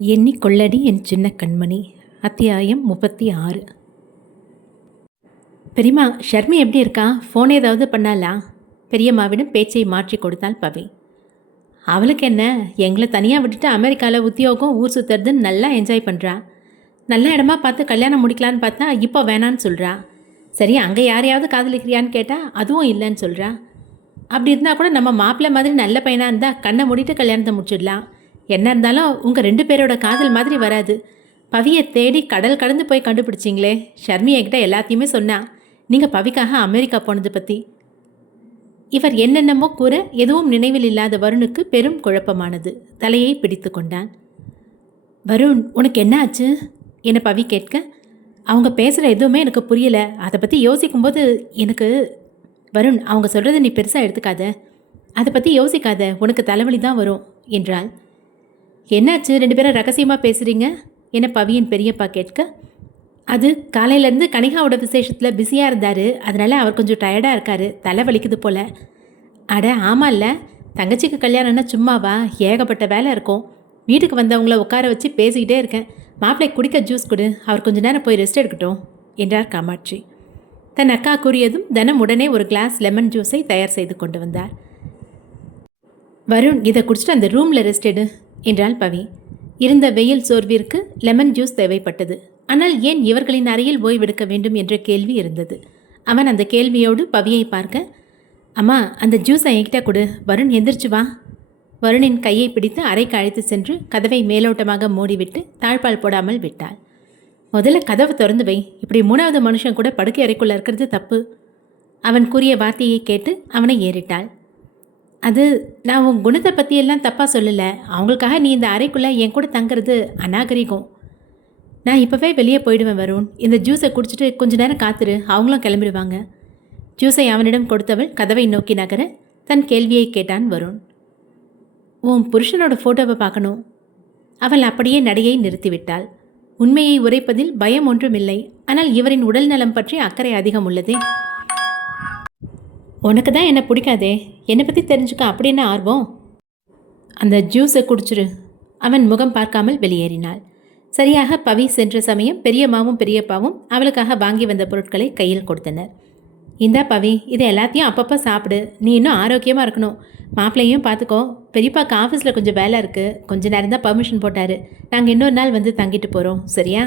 எண்ணிக்கொள்ளடி என் சின்ன கண்மணி. அத்தியாயம் 36. பெரியம்மா, ஷர்மி எப்படி இருக்கா? ஃபோன் ஏதாவது பண்ணாலா? பெரியம்மாவிடம் பேச்சை மாற்றி கொடுத்தாள் பவி. அவளுக்கு என்ன, எங்களை தனியாக விட்டுட்டு அமெரிக்காவில் உத்தியோகம் ஊர் சுற்றுறதுன்னு நல்லா என்ஜாய் பண்ணுறா. நல்ல இடமா பார்த்து கல்யாணம் முடிக்கலான்னு பார்த்தா இப்போ வேணான்னு சொல்கிறா. சரி, அங்கே யாரையாவது காதலிக்கிறியான்னு கேட்டால் அதுவும் இல்லைன்னு சொல்கிறா. அப்படி இருந்தால் கூட நம்ம மாப்பிள்ளை மாதிரி நல்ல பையனாக இருந்தால் கண்ணை மூடிட்டு கல்யாணத்தை முடிச்சிடலாம். என்ன இருந்தாலும் உங்கள் 2 பேரோட காதல் மாதிரி வராது. பவியை தேடி கடல் கடந்து போய் கண்டுபிடிச்சிங்களே. ஷர்மி என்கிட்ட எல்லாத்தையுமே சொன்னா, நீங்கள் பவிக்காக அமெரிக்கா போனது பற்றி. இவர் என்னென்னமோ கூற எதுவும் நினைவில் இல்லாத வருணுக்கு பெரும் குழப்பமானது. தலையை பிடித்து கொண்டான். வருண், உனக்கு என்ன ஆச்சு என பவி கேட்க, அவங்க பேசுகிற எதுவுமே எனக்கு புரியலை. அதை பற்றி யோசிக்கும்போது எனக்கு... வருண், அவங்க சொல்கிறத நீ பெருசாக எடுத்துக்காத. அதை பற்றி யோசிக்காத, உனக்கு தலைவலி தான் வரும் என்றாள். என்னாச்சு, 2 பேரும் ரகசியமாக பேசுகிறீங்க என பவியின் பெரியப்பா கேட்க, அது காலையிலேருந்து கனிகாவோட விசேஷத்தில் பிஸியாக இருந்தார். அதனால் அவர் கொஞ்சம் டயர்டாக இருக்கார், தலை வலிக்குது போல். அட ஆமாம்ல, தங்கச்சிக்கு கல்யாணம்னா சும்மாவா? ஏகப்பட்ட வேலை இருக்கும். வீட்டுக்கு வந்தவங்கள உட்கார வச்சு பேசிக்கிட்டே இருக்கேன். மாப்பிள்ளை குடிக்க ஜூஸ் கொடு, அவர் கொஞ்ச நேரம் போய் ரெஸ்ட் எடுக்கட்டும் என்றார் காமாட்சி. தன் அக்கா கூறியதும் தனம் உடனே ஒரு கிளாஸ் லெமன் ஜூஸை தயார் செய்து கொண்டு வந்தார். வருண், இதை குடிச்சிட்டு அந்த ரூமில் ரெஸ்ட் எடு என்றாள் பவி. இருந்த வெயில் சோர்விற்கு லெமன் ஜூஸ் தேவைப்பட்டது. ஆனால் ஏன் இவர்களின் அறையில் ஓய்வெடுக்க வேண்டும் என்ற கேள்வி இருந்தது. அவன் அந்த கேள்வியோடு பவியை பார்க்க, அம்மா அந்த ஜூஸை என்கிட்ட கொடு, வருண் எந்திரிச்சு வா. வருணின் கையை பிடித்து அறைக்கு அழைத்து சென்று கதவை மேலோட்டமாக மூடிவிட்டு தாழ்பால் போடாமல் விட்டாள். முதல்ல கதவை திறந்து வை, இப்படி 3வது மனுஷன் கூட படுக்கை அறைக்குள்ளே இருக்கிறது தப்பு. அவன் கூறிய வார்த்தையை கேட்டு அவனை ஏறிட்டாள். அது நான் உன் குணத்தை பற்றியெல்லாம் தப்பாக சொல்லலை. அவங்களுக்காக நீ இந்த அறைக்குள்ளே என் கூட தங்கிறது அநாகரிகம். நான் இப்போவே வெளியே போயிடுவேன் வருண். இந்த ஜூஸை குடிச்சிட்டு கொஞ்ச நேரம் காத்துரு, அவங்களும் கிளம்பிடுவாங்க. ஜூஸை அவனிடம் கொடுத்தவள் கதவை நோக்கி நகர தன் கேள்வியை கேட்டான் வருண். உன் புருஷனோட ஃபோட்டோவை பார்க்கணும். அவள் அப்படியே நடையை நிறுத்திவிட்டாள். உண்மையை உரைப்பதில் பயம் ஒன்றுமில்லை. ஆனால் இவரின் உடல் நலம் பற்றி அக்கறை அதிகம் உள்ளதே. உனக்கு தான் என்ன பிடிக்காதே, என்னை பற்றி தெரிஞ்சுக்க அப்படி என்ன ஆர்வம்? அந்த ஜூஸை குடிச்சிரு. அவன் முகம் பார்க்காமல் வெளியேறினாள். சரியாக பவி சென்ற சமயம் பெரியம்மாவும் பெரியப்பாவும் அவளுக்காக வாங்கி வந்த பொருட்களை கையில் கொடுத்தனர். இந்தா பவி, இதை எல்லாத்தையும் அப்பப்போ சாப்பிடு. நீ இன்னும் ஆரோக்கியமாக இருக்கணும். மாப்பிள்ளையும் பார்த்துக்கோ. பெரியப்பாக்கு ஆஃபீஸில் கொஞ்சம் வேலை இருக்குது. கொஞ்ச நேரம் தான் பர்மிஷன் போட்டார். நாங்கள் இன்னொரு நாள் வந்து தங்கிட்டு போகிறோம், சரியா?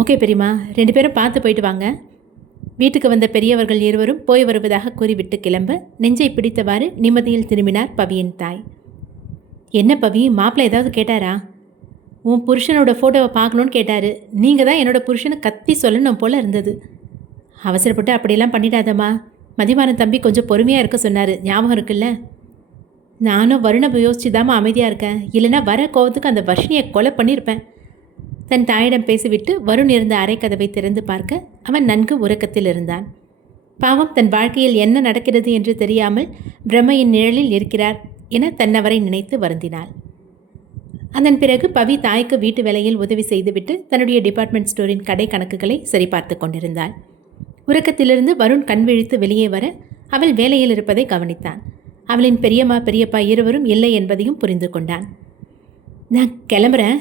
ஓகே பெரியம்மா, 2 பேரும் பார்த்து போயிட்டு வாங்க. வீட்டுக்கு வந்த பெரியவர்கள் இருவரும் போய் வருவதாக கூறிவிட்டு கிளம்ப நெஞ்சை பிடித்தவாறு நிம்மதியில் திரும்பினார் பவியின் தாய். என்ன பவி, மாப்பிள்ளை ஏதாவது கேட்டாரா? உன் புருஷனோட ஃபோட்டோவை பார்க்கணுன்னு கேட்டார். நீங்கள் தான் என்னோட புருஷனை கத்தி சொல்லணும் போல் இருந்தது. அவசரப்பட்டு அப்படியெல்லாம் பண்ணிடாதம்மா. மதிவான தம்பி கொஞ்சம் பொறுமையாக இருக்க சொன்னார், ஞாபகம் இருக்குல்ல? நானும் வருணை யோசிச்சு தாம்மா அமைதியாக இருக்கேன். இல்லைனா வர கோவத்துக்கு அந்த வர்ஷினியை கொலை பண்ணியிருப்பேன். தன் தாயிடம் பேசிவிட்டு வருண் இருந்த அறை கதவை திறந்து பார்க்க அவன் நன்கு உறக்கத்தில் இருந்தான். பாவம், தன் வாழ்க்கையில் என்ன நடக்கிறது என்று தெரியாமல் பிரம்மையின் நிழலில் இருக்கிறார் என தன்னவரை நினைத்து வருந்தினாள். அதன் பிறகு பவி தாய்க்கு வீட்டு வேலையில் உதவி செய்துவிட்டு தன்னுடைய டிபார்ட்மெண்ட் ஸ்டோரின் கடை கணக்குகளை சரிபார்த்து கொண்டிருந்தாள். உறக்கத்திலிருந்து வருண் கண் விழித்து வெளியே வர அவள் வேலையில் இருப்பதை கவனித்தான். அவளின் பெரியம்மா பெரியப்பா இருவரும் இல்லை என்பதையும் புரிந்து கொண்டான். நான் கிளம்புறேன்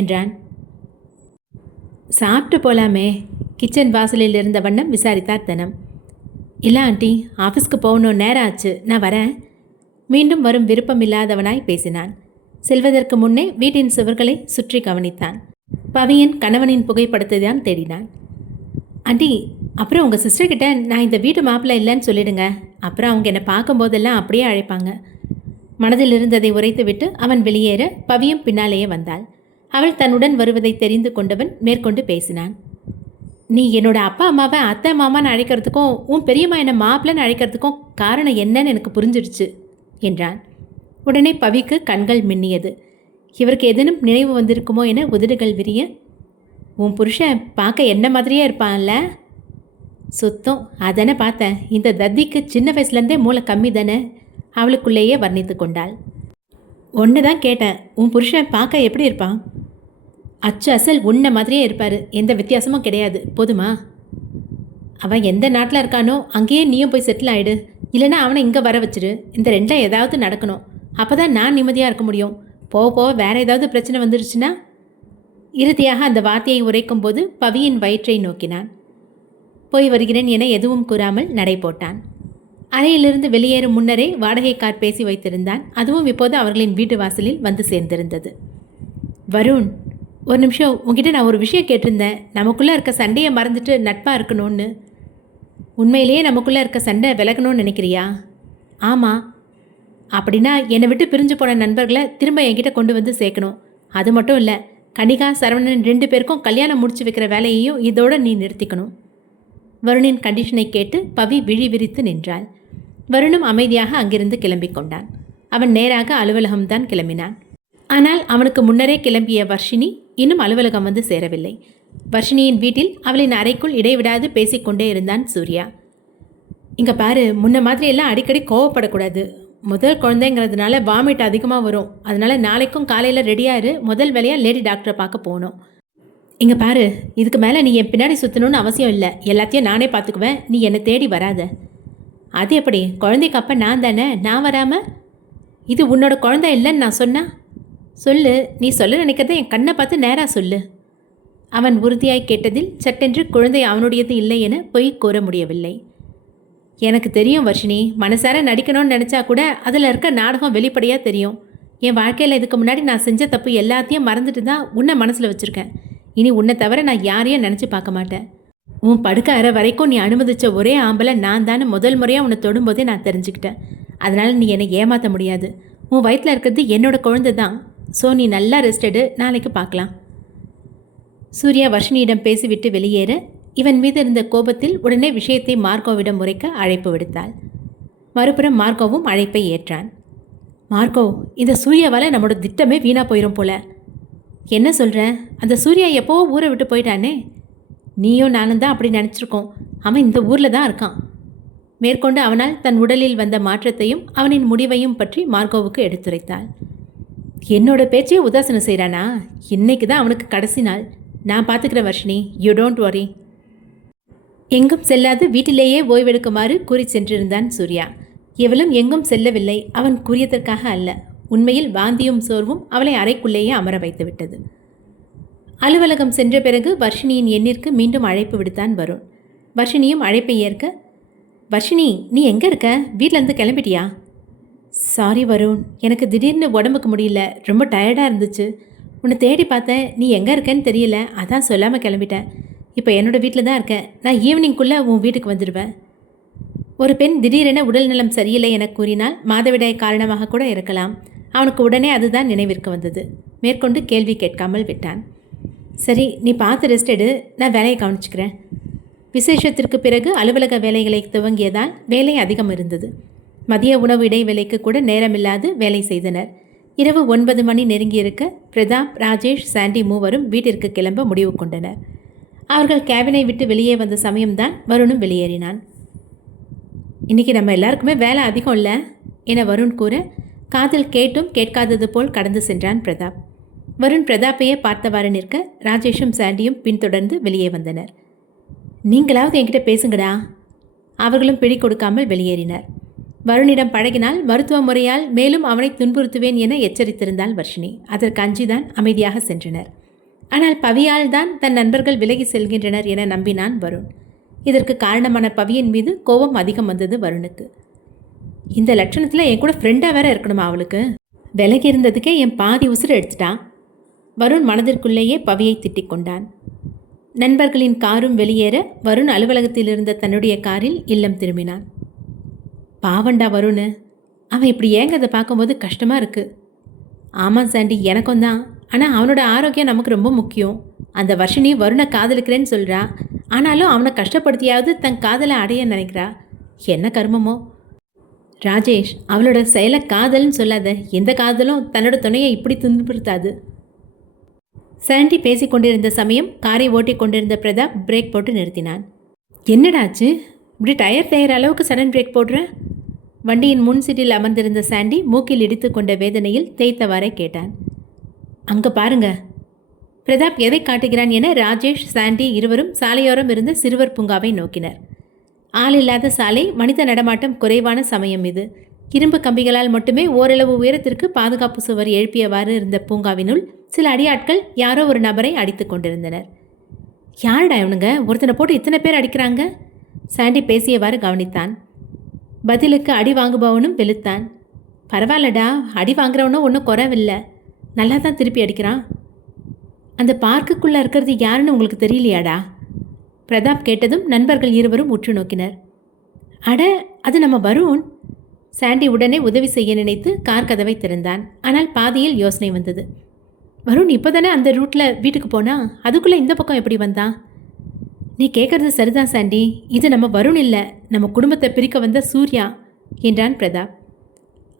என்றான். சாப்பிட்டு போலாமே, கிச்சன் வாசலில் இருந்த வண்ணம் விசாரித்தார் தனம். இல்லை ஆண்டி, ஆஃபீஸ்க்கு போகணும், நேரம் ஆச்சு, நான் வரேன். மீண்டும் வரும் விருப்பமில்லாதவனாய் பேசினான். செல்வதற்கு முன்னே வீட்டின் சுவர்களை சுற்றி கவனித்தான். பவியின் கணவனின் புகைப்படத்தை தான் தேடினான். ஆண்டி, அப்புறம் உங்கள் சிஸ்டர்கிட்ட நான் இந்த வீட்டு மாப்பிள்ளை இல்லைன்னு சொல்லிடுங்க. அப்புறம் அவங்க என்னை பார்க்கும்போதெல்லாம் அப்படியே அழைப்பாங்க. மனதில் இருந்ததை உரைத்துவிட்டு அவன் வெளியேற பவியும் பின்னாலேயே வந்தாள். அவள் தன்னுடன் வருவதை தெரிந்து கொண்டவன் மேற்கொண்டு பேசினான். நீ என்னோட அப்பா அம்மாவை அத்தை மாமான்னு அழைக்கிறதுக்கும் உன் பெரியம்மா என்னை மாப்பிள்ளைன்னு அழைக்கிறதுக்கும் காரணம் என்னன்னு எனக்கு புரிஞ்சிடுச்சு என்றான். உடனே பவிக்கு கண்கள் மின்னியது. இவருக்கு எதனும் நினைவு வந்திருக்குமோ என உதடுகள் விரிய, உன் புருஷன் பார்க்க என்ன மாதிரியே இருப்பான்ல? சுத்தம், அதானே பார்த்தேன். இந்த தத்திக்கு சின்ன வயசுலேருந்தே மூளை கம்மி தானே? அவளுக்குள்ளேயே வர்ணித்து கொண்டாள். ஒன்று தான் கேட்டேன், உன் புருஷன் பார்க்க எப்படி இருப்பான்? அச்சு அசல் உன்னை மாதிரியே இருப்பார், எந்த வித்தியாசமும் கிடையாது, போதுமா? அவன் எந்த நாட்டில் இருக்கானோ அங்கேயே நீயும் போய் செட்டில் ஆகிடு. இல்லைனா அவனை இங்கே வர வச்சிரு. இந்த 2ல் ஏதாவது நடக்கணும். அப்போ தான் நான் நிம்மதியாக இருக்க முடியும். போக போக வேற ஏதாவது பிரச்சனை வந்துருச்சுன்னா? இறுதியாக அந்த வார்த்தையை உரைக்கும் போது பவியின் வயிற்றை நோக்கினான். போய் வருகிறேன் என எதுவும் கூறாமல் நடை போட்டான். அறையிலிருந்து வெளியேறும் முன்னரே வாடகை கார் பேசி வைத்திருந்தான். அதுவும் இப்போது அவர்களின் வீட்டு வாசலில் வந்து சேர்ந்திருந்தது. வருண், ஒரு நிமிஷம், உங்ககிட்ட நான் ஒரு விஷயம் கேட்டிருந்தேன். நமக்குள்ளே இருக்க சண்டையை மறந்துட்டு நட்பாக இருக்கணும்னு. உண்மையிலேயே நமக்குள்ளே இருக்க சண்டை விலகணும்னு நினைக்கிறியா? ஆமாம். அப்படின்னா என்னை விட்டு பிரிஞ்சு போன நண்பர்களை திரும்ப என்கிட்ட கொண்டு வந்து சேர்க்கணும். அது மட்டும் இல்லை, கனிகா சரவணன் 2 பேருக்கும் கல்யாணம் முடிச்சு வைக்கிற வேலையையும் இதோடு நீ நிறுத்திக்கணும். வருணின் கண்டிஷனை கேட்டு பவி விழி விரித்து நின்றாள். வருணும் அமைதியாக அங்கிருந்து கிளம்பிக் கொண்டான். அவன் நேராக அலுவலகம்தான் கிளம்பினான். ஆனால் அவனுக்கு முன்னரே கிளம்பிய வர்ஷினி இன்னும் அலுவலகம் வந்து சேரவில்லை. வர்ஷினியின் வீட்டில் அவளின் அறைக்குள் இடைவிடாது பேசிக்கொண்டே இருந்தான் சூர்யா. இங்கே பாரு, முன்ன மாதிரி எல்லாம் அடிக்கடி கோவப்படக்கூடாது. முதல் குழந்தைங்கிறதுனால வாமிட் அதிகமாக வரும். அதனால் நாளைக்கும் காலையில் ரெடியாரு. முதல் வேலையாக லேடி டாக்டரை பார்க்க போகணும். இங்கே பாரு, இதுக்கு மேலே நீ என் பின்னாடி சுற்றணும்னு அவசியம் இல்லை. எல்லாத்தையும் நானே பார்த்துக்குவேன். நீ என்னை தேடி வராத. அது எப்படி? குழந்தைக்கு அப்போ நான் தானே. நான் வராமல்? இது உன்னோட குழந்தை இல்லைன்னு நான் சொன்னா? சொல்லு, நீ சொல்ல நினைக்கிறத என் கண்ணை பார்த்து நேராக சொல்லு. அவன் உறுதியாய் கேட்டதில் சட்டென்று குழந்தை அவனுடையது இல்லை என பொய் கூற முடியவில்லை. எனக்கு தெரியும் வர்ஷினி, மனசார நடிக்கணும்னு நினச்சா கூட அதில் இருக்க நாடகம் வெளிப்படையாக தெரியும். என் வாழ்க்கையில் இதுக்கு முன்னாடி நான் செஞ்ச தப்பு எல்லாத்தையும் மறந்துட்டு தான் உன்னை மனசில் வச்சுருக்கேன். இனி உன்னை தவிர நான் யாரையும் நினச்சி பார்க்க மாட்டேன். உன் படுக்க அறை வரைக்கும் நீ அனுமதித்த ஒரே ஆம்பளை நான் தானே முதல் முறையாக உன்னை தொடும்போதே நான் தெரிஞ்சுக்கிட்டேன். அதனால் நீ என்னை ஏமாற்ற முடியாது. உன் வயிற்றில் இருக்கிறது என்னோட குழந்தை தான். ஸோ நீ நல்லா ரெஸ்ட் எடு, நாளைக்கு பார்க்கலாம். சூர்யா வர்ஷினியிடம் பேசிவிட்டு வெளியேற இவன் மீது இருந்த கோபத்தில் உடனே விஷயத்தை மார்கோவிடம் முறைக்க அழைப்பு விடுத்தாள். மறுபுறம் மார்கோவும் அழைப்பை ஏற்றான். மார்கோ, இந்த சூர்யாவால் நம்மளோட திட்டமே வீணாக போயிடும் போல. என்ன சொல்கிற? அந்த சூர்யா எப்போவோ ஊரை விட்டு போயிட்டானே. நீயும் நானும் தான் அப்படி நினச்சிருக்கோம். அவன் இந்த ஊரில் தான் இருக்கான். மேற்கொண்டு அவனால் தன் உடலில் வந்த மாற்றத்தையும் அவனின் முடிவையும் பற்றி மார்கோவுக்கு எடுத்துரைத்தாள். என்னோட பேச்சையே உதாசனம் செய்கிறானா? இன்னைக்கு தான் அவனுக்கு கடைசி நாள். நான் பார்த்துக்கிற வர்ஷினி, யூ டோன்ட் வரி. எங்கும் செல்லாது வீட்டிலேயே ஓய்வெடுக்குமாறு கூறி சென்றிருந்தான் சூர்யா. எவளும் எங்கும் செல்லவில்லை. அவன் கூறியதற்காக அல்ல. உண்மையில் வாந்தியும் சோர்வும் அவளை அறைக்குள்ளேயே அமர வைத்து விட்டது. அலுவலகம் சென்ற பிறகு வர்ஷினியின் எண்ணிற்கு மீண்டும் அழைப்பு விடுத்தான் வருண். வர்ஷினியும் அழைப்பை ஏற்க, வர்ஷினி, நீ எங்கே இருக்க? வீட்டிலேருந்து கிளம்பிட்டியா? சாரி வருண், எனக்கு திடீர்னு உடம்புக்கு முடியல. ரொம்ப டயர்டாக இருந்துச்சு. உன்னை தேடி பார்த்தேன். நீ எங்கே இருக்கேன்னு தெரியல. அதான் சொல்லாமல் கிளம்பிட்டேன். இப்போ என்னோடய வீட்டில் தான் இருக்கேன். நான் ஈவினிங்குள்ளே உன் வீட்டுக்கு வந்துடுவேன். ஒரு பெண் திடீரென உடல்நலம் சரியில்லை என கூறினால் மாதவிடாய் காரணமாக கூட இருக்கலாம். அவனுக்கு உடனே அதுதான் நினைவிற்கு வந்தது. மேற்கொண்டு கேள்வி கேட்காமல் விட்டான். சரி, நீ பார்த்து ரெஸ்ட் எடு, நான் வேலையை கவனிச்சுக்கிறேன். விசேஷத்திற்கு பிறகு அலுவலக வேலைகளை துவங்கியதால் வேலை அதிகம் இருந்தது. மதிய உணவு இடைவேளைக்கு கூட நேரமில்லாது வேலை செய்தனர். இரவு 9 மணி நெருங்கியிருக்க பிரதாப், ராஜேஷ், சாண்டி மூவரும் வீட்டிற்கு கிளம்ப முடிவு கொண்டனர். அவர்கள் கேபினை விட்டு வெளியே வந்த சமயம்தான் வருணும் வெளியேறினான். இன்றைக்கி நம்ம எல்லாருக்குமே வேலை அதிகம் இல்லை என வருண் கூற காதில் கேட்டும் கேட்காதது போல் கடந்து சென்றான் பிரதாப். வருண் பிரதாப்பையே பார்த்தவாறு நிற்க ராஜேஷும் சாண்டியும் பின்தொடர்ந்து வெளியே வந்தனர். நீங்களாவது என்கிட்ட பேசுங்கடா. அவர்களும் பிடி கொடுக்காமல் வெளியேறினர். வருணிடம் பழகினால் மருத்துவ முறையால் மேலும் அவனை துன்புறுத்துவேன் என எச்சரித்திருந்தாள் வர்ஷினி. அதற்கு அஞ்சிதான் அமைதியாக சென்றனர். ஆனால் பவியால் தான் தன் நண்பர்கள் விலகி செல்கின்றனர் என நம்பினான் வருண். இதற்கு காரணமான பவியின் மீது கோபம் அதிகம் வந்தது வருணுக்கு. இந்த லட்சணத்தில் என் கூட ஃப்ரெண்டாக வேற இருக்கணுமா அவளுக்கு? விலகி இருந்ததுக்கே என் பாதி உசுறு எடுத்துட்டான். வருண் மனதிற்குள்ளேயே பவியை திட்டிக் கொண்டான். நண்பர்களின் காரும் வெளியேற வருண் அலுவலகத்தில் இருந்த தன்னுடைய காரில் இல்லம் திரும்பினான். பாவண்டா வருண், அவன் இப்படி ஏங்கிறத பார்க்கும்போது கஷ்டமாக இருக்குது. ஆமாம் சாண்டி, எனக்கும் தான். ஆனால் அவனோட ஆரோக்கியம் நமக்கு ரொம்ப முக்கியம். அந்த வர்ஷினி வருணை காதலிக்கிறேன்னு சொல்கிறா. ஆனாலும் அவனை கஷ்டப்படுத்தியாவது தன் காதலை அடைய நினைக்கிறா. என்ன கர்மமோ. ராஜேஷ், அவளோட செயலை காதல்னு சொல்லாத. எந்த காதலும் தன்னோட துணையை இப்படி துன்புறுத்தாது. சாண்டி பேசி கொண்டிருந்த சமயம் காரை ஓட்டி கொண்டிருந்த பிரதாப் பிரேக் போட்டு நிறுத்தினான். என்னடாச்சு, இப்படி டயர் தேயிற அளவுக்கு சடன் பிரேக் போடுற? வண்டியின் முன் சீட்டில் அமர்ந்திருந்த சாண்டி மூக்கில் இடித்து கொண்ட வேதனையில் தேய்த்தவாறே கேட்டான். அங்கே பாருங்க. பிரதாப் எதை காட்டுகிறான் என ராஜேஷ், சாண்டி இருவரும் சாலையோரம் இருந்த சிறுவர் பூங்காவை நோக்கினர். ஆள் இல்லாத சாலை, மனித நடமாட்டம் குறைவான சமயம் இது. இரும்பு கம்பிகளால் மட்டுமே ஓரளவு உயரத்திற்கு பாதுகாப்பு சுவர் எழுப்பியவாறு இருந்த பூங்காவினுள் சில அடியாட்கள் யாரோ ஒரு நபரை அடித்து கொண்டிருந்தனர். யாருடா இவனுங்க, ஒருத்தனை போட்டு இத்தனை பேர் அடிக்கிறாங்க? சாண்டி பேசியவாறு கவனித்தான். பதிலுக்கு அடி வாங்குபவனும் வெளுத்தான். பரவாயில்லடா, அடி வாங்குறவனும் ஒன்றும் குறைவில்லை, நல்லா தான் திருப்பி அடிக்கிறான். அந்த பார்க்குக்குள்ளே இருக்கிறது யாருன்னு உங்களுக்கு தெரியலையாடா? பிரதாப் கேட்டதும் நண்பர்கள் இருவரும் உற்று நோக்கினர். அட, அது நம்ம வருண். சாண்டி உடனே உதவி செய்ய நினைத்து கார் கதவை திறந்தான். ஆனால் பாதியில் யோசனை வந்தது. வருண் இப்போ தானே அந்த ரூட்டில் வீட்டுக்கு போனா, அதுக்குள்ளே இந்த பக்கம் எப்படி வந்தான்? நீ கேட்குறது சரிதான் சாண்டி, இது நம்ம வருண் இல்லை, நம்ம குடும்பத்தை பிரிக்க வந்த சூர்யா என்றான் பிரதாப்.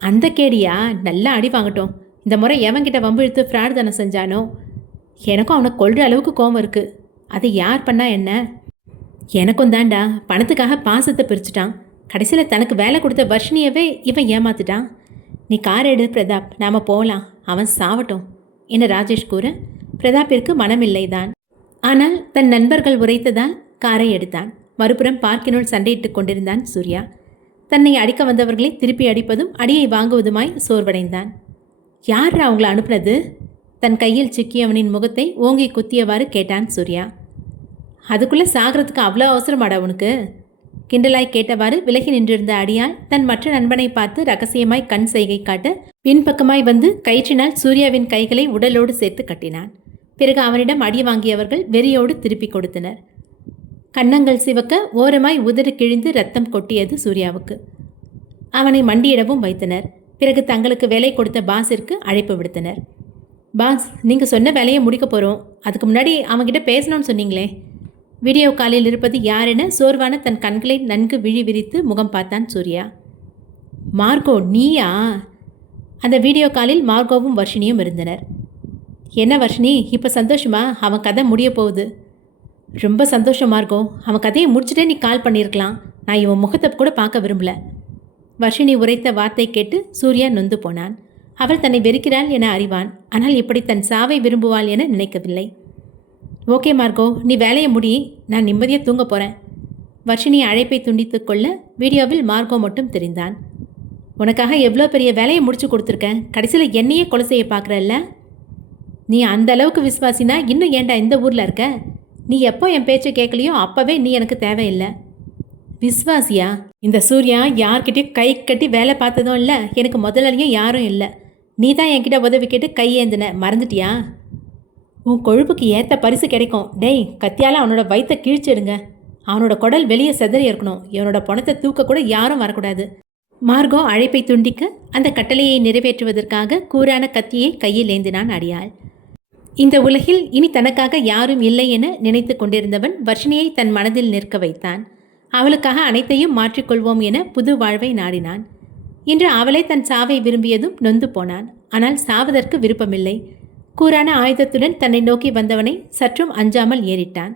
அந்த கேடியா, நல்லா அடி வாங்கட்டும். இந்த முறை எவன்கிட்ட வம்பு இழுத்து ஃப்ராட் தானே செஞ்சானோ, எனக்கும் அவனை கொல்ற அளவுக்கு கோபம் இருக்குது. அதை யார் பண்ணா என்ன? எனக்கும் தாண்டா, பணத்துக்காக பாசத்தை பிரிச்சுட்டான். கடைசியில் தனக்கு வேலை கொடுத்த வர்ஷினியவே இவன் ஏமாத்துட்டான். நீ கார் எடு பிரதாப், நாம் போகலாம், அவன் சாவட்டும் என ராஜேஷ் கூற பிரதாப்பிற்கு மனமில்லைதான். ஆனால் தன் நண்பர்கள் உரைத்ததால் காரை எடுத்தான். மறுபுறம் பார்க்கினுள் சண்டையிட்டு கொண்டிருந்தான் சூர்யா. தன்னை அடிக்க வந்தவர்களை திருப்பி அடிப்பதும் அடியை வாங்குவதுமாய் சோர்வடைந்தான். யார் அவங்கள அனுப்புனது? தன் கையில் சிக்கியவனின் முகத்தை ஓங்கி குத்தியவாறு கேட்டான் சூர்யா. அதுக்குள்ளே சாகிறதுக்கு அவ்வளோ அவசரமாடா உனக்கு? கிண்டலாய் கேட்டவாறு விலகி நின்றிருந்த அடியால் தன் மற்ற நண்பனை பார்த்து ரகசியமாய் கண் செய்கை காட்ட பின்பக்கமாய் வந்து கயிற்றினால் சூர்யாவின் கைகளை உடலோடு சேர்த்து கட்டினான். பிறகு அவனிடம் அடி வாங்கியவர்கள் வெறியோடு திருப்பி கொடுத்தனர். கன்னங்கள் சிவக்க ஓரமாய் உதறு கிழிந்து ரத்தம் கொட்டியது சூர்யாவுக்கு. அவனை மண்டியிடவும் வைத்தனர். பிறகு தங்களுக்கு வேலை கொடுத்த பாஸிற்கு அழைப்பு விடுத்தனர். பாஸ், நீங்கள் சொன்ன வேலையை முடிக்க போகிறோம், அதுக்கு முன்னாடி அவன்கிட்ட பேசணும்னு சொன்னீங்களே. வீடியோ காலில் இருப்பது யாரென சோர்வான தன் கண்களை நன்கு விழி விரித்து முகம் பார்த்தான் சூர்யா. மார்கோ, நீயா? அந்த வீடியோ காலில் மார்கோவும் வர்ஷினியும் இருந்தனர். என்ன வர்ஷினி, இப்போ சந்தோஷமா? அவன் கதை முடிய போகுது. ரொம்ப சந்தோஷம் மார்கோ, அவன் கதையை முடிச்சுட்டே நீ கால் பண்ணியிருக்கலாம். நான் இவன் முகத்தை கூட பார்க்க விரும்பல. வர்ஷினி உரைத்த வார்த்தை கேட்டு சூர்யா நொந்து போனான். அவள் தன்னை வெறுக்கிறாள் என அறிவான். ஆனால் இப்படி தன் சாவை விரும்புவாள் என நினைக்கவில்லை. ஓகே மார்கோ, நீ வேலையை முடி, நான் நிம்மதியாக தூங்க போகிறேன். வர்ஷினி அழைப்பை துண்டித்து கொள்ள வீடியோவில் மார்கோ மட்டும் தெரிந்தான். உனக்காக எவ்வளோ பெரிய வேலையை முடிச்சு கொடுத்துருக்கேன், கடைசியில் என்னையே கொலை செய்ய பார்க்குறல்ல? நீ அந்த அளவுக்கு விசுவாசினா இன்னும் ஏன்டா இந்த ஊரில் இருக்க? நீ எப்போ என் பேச்சை கேட்கலையோ அப்போவே நீ எனக்கு தேவையில்லை. விஸ்வாசியா? இந்த சூர்யா யார்கிட்டையும் கை கட்டி வேலை பார்த்ததும் இல்லை, எனக்கு முதலாளியும் யாரும் இல்லை. நீ தான் என்கிட்ட உதவி கேட்டு கையேந்தின, மறந்துட்டியா? உன் கொழுப்புக்கு ஏற்ற பரிசு கிடைக்கும். டேய், கத்தியால் அவனோட வயிற்றை கிழிச்சிடுங்க. அவனோட குடல் வெளியே செதறி இருக்கணும். இவனோட பணத்தை தூக்க கூட யாரும் வரக்கூடாது. மார்கோ அழைப்பை துண்டிக்க அந்த கட்டளையை நிறைவேற்றுவதற்காக கூரான கத்தியை கையில் ஏந்தினான் அடியாள். இந்த உலகில் இனி தனக்காக யாரும் இல்லை என நினைத்து கொண்டிருந்தவன் வர்ஷினியை தன் மனதில் நிற்க வைத்தான். அவளுக்காக அனைத்தையும் மாற்றிக்கொள்வோம் என புது வாழ்வை நாடினான். இன்று அவளை தன் சாவை விரும்பியதும் நொந்து போனான். ஆனால் சாவதற்கு விருப்பமில்லை. கூரான ஆயுதத்துடன் தன்னை நோக்கி வந்தவனை சற்றும் அஞ்சாமல் ஏறிட்டான்.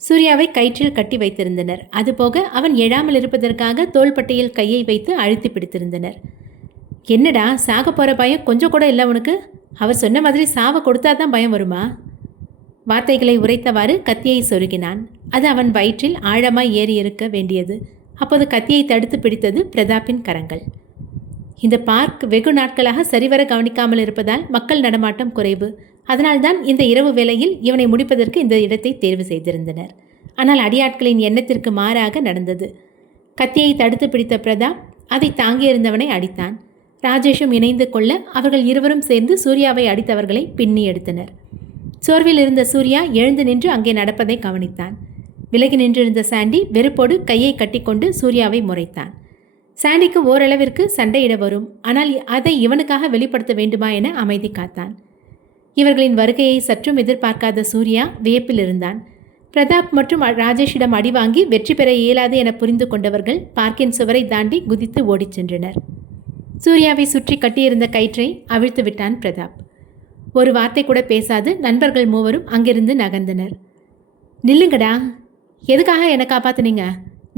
சூர்யாவை கயிற்றில் கட்டி வைத்திருந்தனர். அதுபோக அவன் எழாமல் இருப்பதற்காக தோள்பட்டையில் கையை வைத்து அழுத்தி பிடித்திருந்தனர். என்னடா, சாக போகிற பயம் கொஞ்சம் கூட இல்லை உனக்கு? அவர் சொன்ன மாதிரி சாவை கொடுத்தாதான் பயம் வருமா? வார்த்தைகளை உரைத்தவாறு கத்தியை சொருகினான். அது அவன் வயிற்றில் ஆழமாய் ஏறி இருக்க வேண்டியது. அப்போது கத்தியை தடுத்து பிடித்தது பிரதாப்பின் கரங்கள். இந்த பார்க் வெகு நாட்களாக சரிவர கவனிக்காமல் இருப்பதால் மக்கள் நடமாட்டம் குறைவு. அதனால்தான் இந்த இரவு வேளையில் இவனை முடிப்பதற்கு இந்த இடத்தை தேர்வு செய்திருந்தனர். ஆனால் அடியாட்களின் எண்ணத்திற்கு மாறாக நடந்தது. கத்தியை தடுத்து பிடித்த பிரதாப் அதை தாங்கியிருந்தவனை அடித்தான். ராஜேஷும் இணைந்து கொள்ள அவர்கள் இருவரும் சேர்ந்து சூர்யாவை அடித்தவர்களை பின்னி எடுத்தனர். சோர்வில் இருந்த சூர்யா எழுந்து நின்று அங்கே நடப்பதை கவனித்தான். விலகி நின்றிருந்த சாண்டி வெறுப்போடு கையை கட்டிக்கொண்டு சூர்யாவை முறைத்தான். சாண்டிக்கு ஓரளவிற்கு சண்டையிட வரும், ஆனால் அதை இவனுக்காக வெளிப்படுத்த வேண்டுமா என அமைதி காத்தான். இவர்களின் வருகையை சற்றும் எதிர்பார்க்காத சூர்யா வியப்பில் இருந்தான். பிரதாப் மற்றும் ராஜேஷிடம் அடி வாங்கி வெற்றி பெற இயலாது என புரிந்து கொண்டவர்கள் பார்க்கின் சுவரை தாண்டி குதித்து ஓடிச் சென்றனர். சூர்யாவை சுற்றி கட்டியிருந்த கயிற்றை அவிழ்த்து விட்டான் பிரதாப். ஒரு வார்த்தை கூட பேசாது நண்பர்கள் மூவரும் அங்கிருந்து நகர்ந்தனர். நில்லுங்கடா, எதுக்காக என்னை காப்பாத்துனீங்க?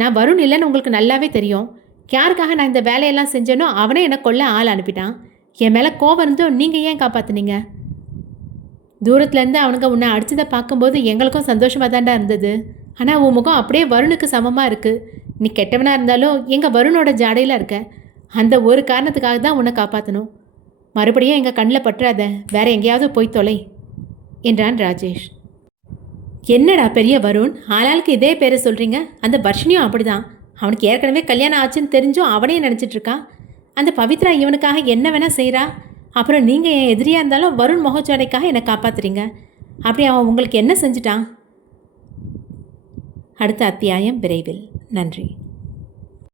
நான் வருண் இல்லைன்னு உங்களுக்கு நல்லாவே தெரியும். யாருக்காக நான் இந்த வேலையெல்லாம் செஞ்சேனோ அவனே என்னை கொல்ல ஆள் அனுப்பிட்டான். என் மேலே கோவம் இருந்தோ நீங்கள் ஏன் காப்பாற்றுனீங்க? தூரத்துலேருந்து அவனுங்க உன்னை அடிச்சதை பார்க்கும்போது எங்களுக்கும் சந்தோஷமாக தாண்டா இருந்தது. ஆனால் உன் முகம் அப்படியே வருணுக்கு சமமாக இருக்குது. நீ கெட்டவனாக இருந்தாலும் எங்கள் வருணோட ஜாடையில் இருக்க. அந்த ஒரு காரணத்துக்காக தான் உன்னை காப்பாற்றணும். மறுபடியும் எங்கள் கண்ணில் பற்றாத, வேற எங்கேயாவது போய் தொலை என்றான் ராஜேஷ். என்னடா பெரிய வருண், ஆளாளுக்கு இதே பேரை சொல்கிறீங்க? அந்த வர்ஷினியும் அப்படிதான். அவனுக்கு ஏற்கனவே கல்யாணம் ஆச்சுன்னு தெரிஞ்சும் அவனையும் நினச்சிட்ருக்கான். அந்த பவித்ரா இவனுக்காக என்ன வேணால் செய்கிறா. அப்புறம் நீங்கள் என் எதிரியாக இருந்தாலும் வருண் மொகச்சாடைக்காக என்னை காப்பாற்றுறீங்க. அப்படி அவன் உங்களுக்கு என்ன செஞ்சிட்டான்? அடுத்த அத்தியாயம் விரைவில். நன்றி.